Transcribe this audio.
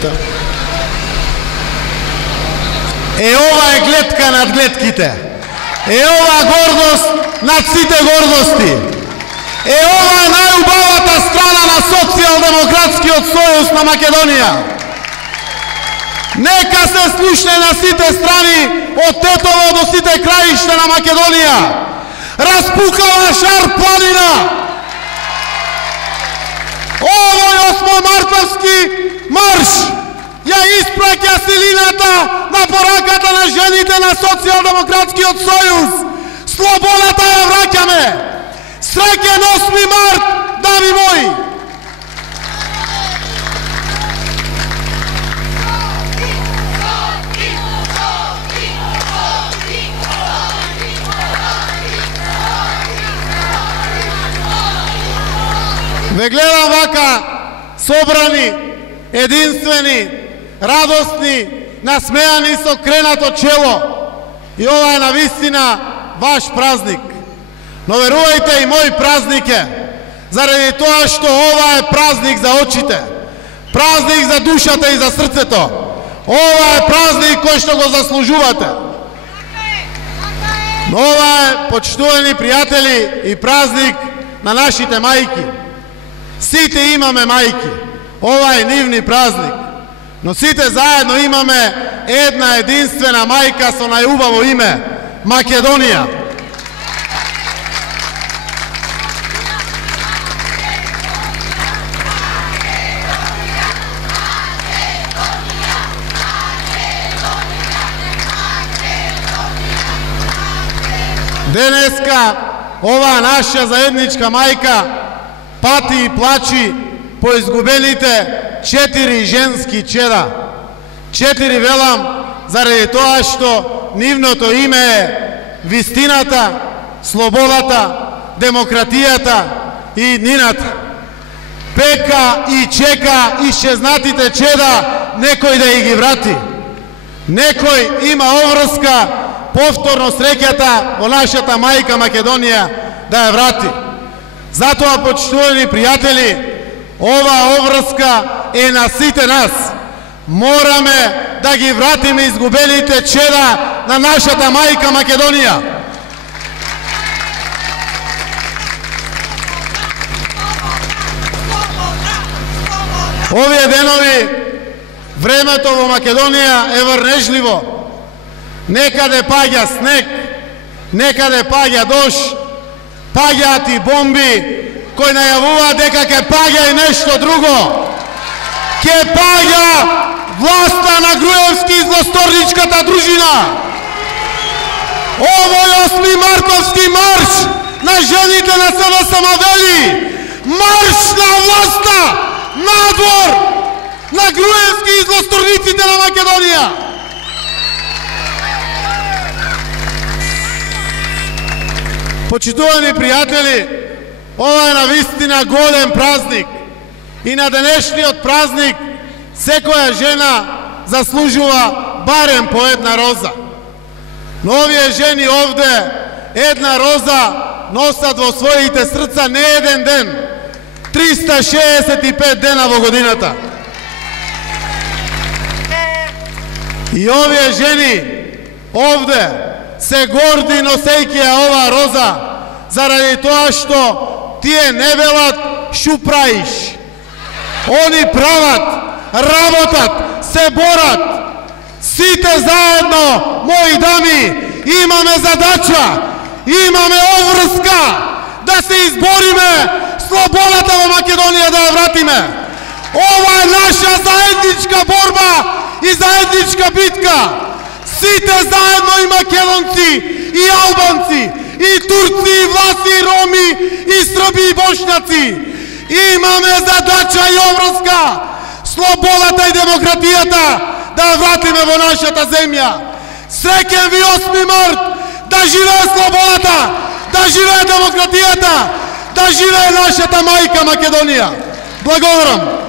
Ето. Ова е гледка над гледките. Ова гордост над сите гордости. Ова е најубавата страна на Социјалдемократскиот сојуз на Македонија. Нека се слушне на сите страни, од Тетово до сите краишта на Македонија. Распукала Шар планина. Овој 8-мартовски марш ја испраќа силината на пораката на жените на Социјалдемократскиот сојуз. Слободата ја враќаме. Среќен 8 март, дами мои! Ве гледам вака собрани, единствени, радосни, насмеани со кренато чело. И ова е навистина ваш празник. Но верувајте, и мој празник е, заради тоа што ова е празник за очите, празник за душата и за срцето. Ова е празник кој што го заслужувате. Но ова е, почитувани пријатели, и празник на нашите мајки. Сите имаме мајки. Ова е нивни празник. Но сите заедно имаме една единствена мајка со најубаво име – Македонија. Денеска ова наша заедничка мајка пати и плачи по изгубените 4 женски чеда. 4 велам заради тоа што нивното име е вистината, слободата, демократијата и нината. Пека и чека исчезнатите чеда некој да ги врати. Некој има обврска повторно среќата во нашата мајка Македонија да ја врати. Затоа, почитувани пријатели, ова обврска е на сите нас. Мораме да ги вратиме изгубените чеда на нашата мајка Македонија. Овие денови времето во Македонија е врнежливо. Некаде паѓа снег, некаде паѓа дожд, паѓаат и бомби кои најавуваат дека ќе паѓа и нешто друго. Ќе паѓа власта на Груевски и злосторничката дружина. Овој 8 мартовски марш на жените на СДСМ вели: марш на власта, надвор на Груевски и злосторниците на Македонија. Почитувани пријатели, ова е навистина голем празник. И на денешниот празник секоја жена заслужува барем по една роза. Но овие жени овде една роза носат во своите срца не еден ден, 365 дена во годината. И овие жени овде се горди носејќи оваа роза, заради тоа што тие не велат шу праиш. Они прават, работат, се борат. Сите заедно, мои дами, имаме задача, имаме обврска да се избориме слободата во Македонија да ја вратиме. Ова е наша заедничка борба и заедничка битка. Сите заедно, и македонци, и албанци, и турци, и власи, и роми, и срби, и бошњаци. Имаме задача и обврска слободата и демократијата да ја вратиме во нашата земја. Среќен ви 8 март, да живее слободата, да живее демократијата, да живее нашата мајка Македонија. Благодарам.